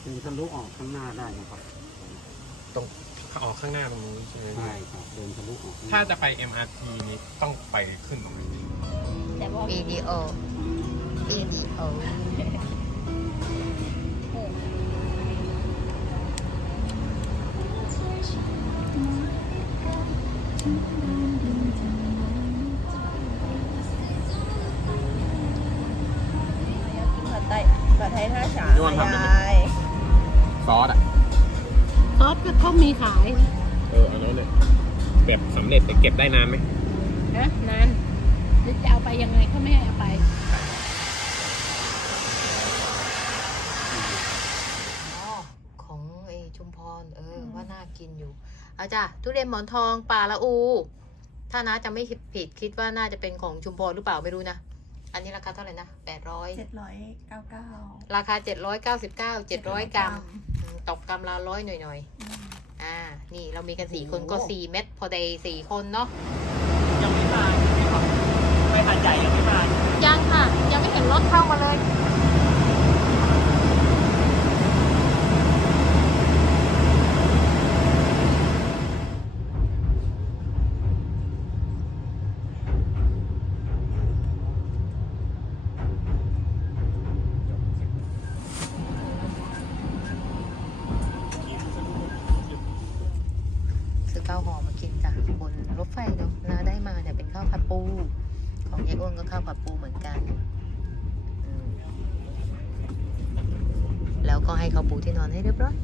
เป็นทะลุออกข้างหน้าได้นะครับตรงออกข้างหน้าตรงนี้ใช่ไหมใช่ครับเดินทะลุออกข้งหน้ถ้าจะไป MRT นี้ต้องไปขึ้นตรงไหนแต่ว่าวิดีโอวิดีโอผัดไทยผัดไทยท่าฉางอะยาย ซอสอะ ซอสก็เขามีขายเอออันนั้นเนี่ยแบบสำเร็จแต่เก็บได้นานไหมนะนานหรือจะเอาไปยังไงเขาไม่ให้เอาไป อ๋อของไอชุมพรเออว่าน่ากินอยู่เอาจ้ะทุเรียนหมอนทองป่าละอู ถ้านะจะไม่ผิดคิดว่าน่าจะเป็นของชุมพรหรือเปล่าไม่รู้นะ อันนี้ราคาเท่าไหร่นะแปดร้อยเจ็ดร้อยเก้าเก้าราคาเจ็ดร้อยเก้าสิบเก้าเจ็ดร้อยกรัมอืมตกกรัมละร้อยหน่อยหน่อยๆ อ่า นี่เรามีกันสี่คนก็สี่เม็ดพอได้สี่คนเนาะ ยังไม่มา นก็ข้าวผัดปูเหมือนกัน แล้วก็ให้เขาปูที่นอนให้เรียบร้อย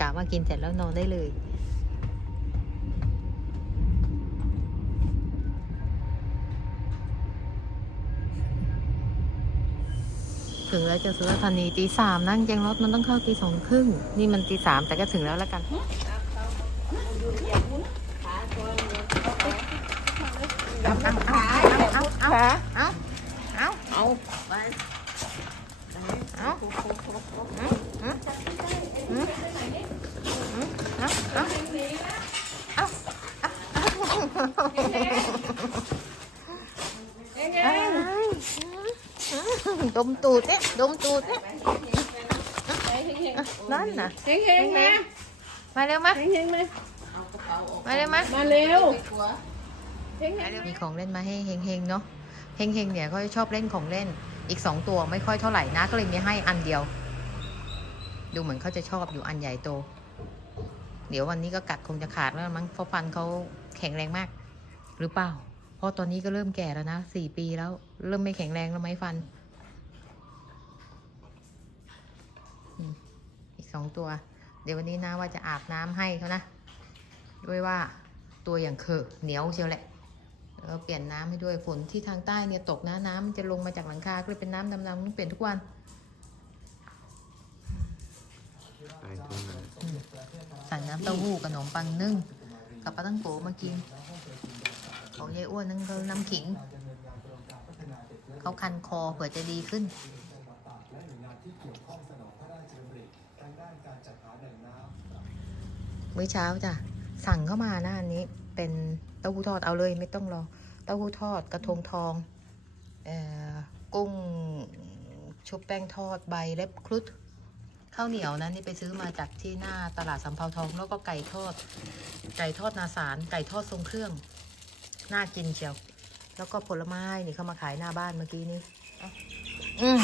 กะว่ากินเสร็จแล้วนอนได้เลยถึงแล้วจะสุราษฎร์ธานีตีสามนั่งแจงรถมันต้องเข้าตีสองครึ่ง นี่มันตีสามแต่ก็ถึงแล้วแล้วกัน เอาเอาเอาเอาเอาเอาเอาไปเอา ดมตูดเนี่ยดมตูดเนี่ยนั่นน่ะเฮงเฮงๆมามาเร็วมาเฮงเฮงๆมามาเร็วมามาเร็วเฮงเฮงมีของเล่นมาให้เฮงๆเนาะเฮงๆเนี่ยเขาจะชอบเล่นของเล่น อีกสองตัวไม่ค่อยเท่าไหร่นะก็เลยมีให้อันเดียว ดูเหมือนเขาจะชอบอยู่อันใหญ่โต เดี๋ยววันนี้ก็กัดคงจะขาดแล้วมั้งเพราะฟันเขาแข็งแรงมาก หรือเปล่า เพราะตอนนี้ก็เริ่มแก่แล้วนะสี่ปีแล้ว เริ่มไม่แข็งแรงแล้วไหมฟันอืมอีกสองตัว เดี๋ยววันนี้นะว่าจะอาบน้ำให้เขานะ ด้วยว่าตัวอย่างเคอะเหนียวเชียวแหละแล้วก็เปลี่ยนน้ำให้ด้วยฝนที่ทางใต้เนี่ยตกนะน้ำมันจะลงมาจากหลังคาก็เลยเป็นน้ำดำๆต้องเปลี่ยนทุกวันไปตรงนั้นสั่งน้ำเต้าหู้กับขนมปังนึ่งกับปลาตั้งโกมากิน ของยายอ้วนนั่นก็น้ำขิง เขาคันคอเผื่อจะดีขึ้นมื้อเช้าจ้ะ สั่งเข้ามานะอันนี้เป็นเต้าหู้ทอดเอาเลยไม่ต้องรอ เต้าหู้ทอดกระทงทองออกุ้งชุบแป้งทอดใบเล็บครุฑข้าวเหนียวนะนี่ไปซื้อมาจากที่หน้าตลาดสำเภาทอง แล้วก็ไก่ทอด ไก่ทอดนาสาร ไก่ทอดทรงเครื่อง น่ากินเชียว แล้วก็ผลไม้นี่เขามาขายหน้าบ้านเมื่อกี้นี้เอาอืม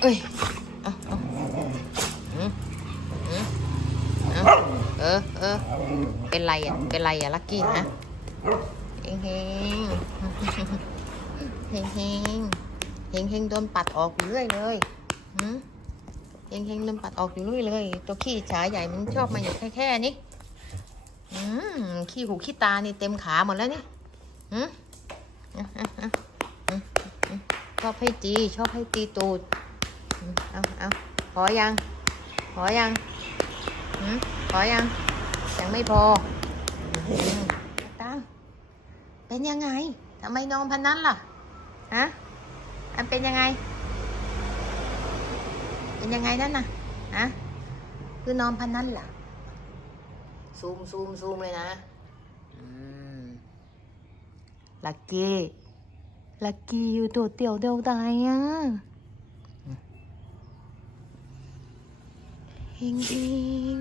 เอ้ยเอาเอาอืมอืมเอาเออเออเป็นไรอะ เป็นไรอะ ลักกี้ฮะเฮงเฮงเฮงเฮงเฮงเฮงโดนปัดออกอยู่เรื่อยเลยหืมเฮงเฮงโดนปัดออกอยู่เรื่อยเลย ตัวขี้ฉาใหญ่มันชอบมาอยู่แค่แค่นี้อืมขี้หูขี้ตานี่เต็มขาหมดแล้วนี่ หืมชอบให้ตี ชอบให้ตีตูด เอาเอาพอยัง พอยังหืมพอยัง ยังไม่พอตังเป็นยังไงทำไมนอนพันนั้นล่ะ ฮะ อันเป็นยังไง เป็นยังไงนั่นน่ะ ฮะ คือนอนพันนั้นล่ะ ซูมซูมซูมเลยนะ ลักกี้ ลักกี้อยู่ตัวเตี่ยวเดียวดายอะพิงพิง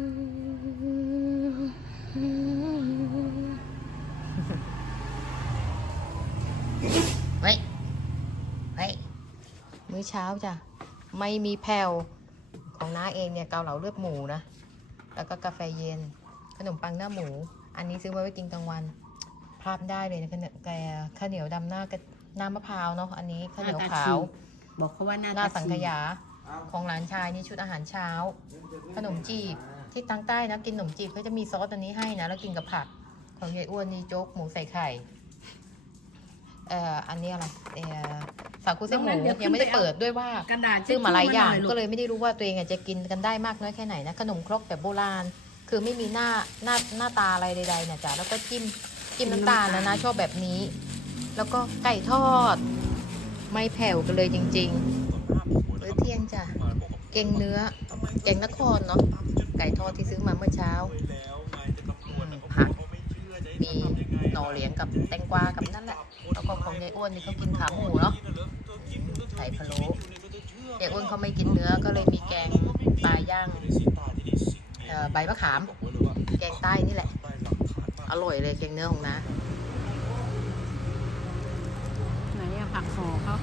เฮ้ยเฮ้ยมื้อเช้าจ้ะ ไม่มีแผ่วของน้าเองเนี่ยเกาเหลาเลือดหมูนะ แล้วก็กาแฟเย็น ขนมปังหน้าหมู อันนี้ซื้อมาไว้กินกลางวัน พลาดไม่ได้เลยนะข้าวเหนียวแกข้าวเหนียวดำหน้ากับน้ำมะพร้าวเนาะอันนี้ข้าวเหนียวขาวบอกเขาว่าหน้าหน้าตาสังขยาของหลานชายนี่ชุดอาหารเช้า ขนมจีบที่ตั้งใต้นะกินขนมจีบเขาจะมีซอสอันนี้ให้นะแล้วกินกับผัก ของยายอ้วนนี่โจ๊กหมูใส่ไข่เอ่ออันนี้อะไรเอ่อสาคูเส้นหมูยังไม่ได้เปิดด้วยว่ากระดาษซื้อมาหลายอย่างลูก็เลยไม่ได้รู้ว่าตัวเองอะจะกินกันได้มากน้อยแค่ไหนนะขนมครกแบบโบราณ คือไม่มีหน้าหน้าหน้าตาอะไรใดๆนะจ๊ะแล้วก็จิ้ม จิ้มน้ำตาลนะนะชอบแบบนี้ แล้วก็ไก่ทอด ไม่แผ่วกันเลยจริงๆมื้อเที่ยงจ้ะเกงเนื้อแกงนครเนาะไก่ทอดที่ซื้อมาเมื่อเช้าอืมผักมีหน่อเหลียงกับแตงกวากับนั่นแหละแล้วก็ของยายอ้วนนี่เขากินขาหมูเนาะใส่พะโล้ยายอ้วนเขาไม่กินเนื้อก็เลยมีแกงปลาย่างเอ่อใบมะขาม แกงใต้นี่แหละ อร่อยเลยแกงเนื้อของนะไหนอะผักหอเขา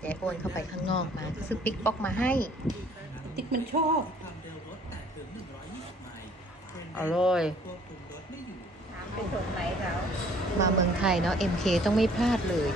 แกโอนเข้าไปข้างนอกมา ซื้อปิ๊กป๊อกมาให้ ติ๊กมันชอบอร่อยเป็นคนไหนเขามาเมืองไทยเนาะ MK ต้องไม่พลาดเลย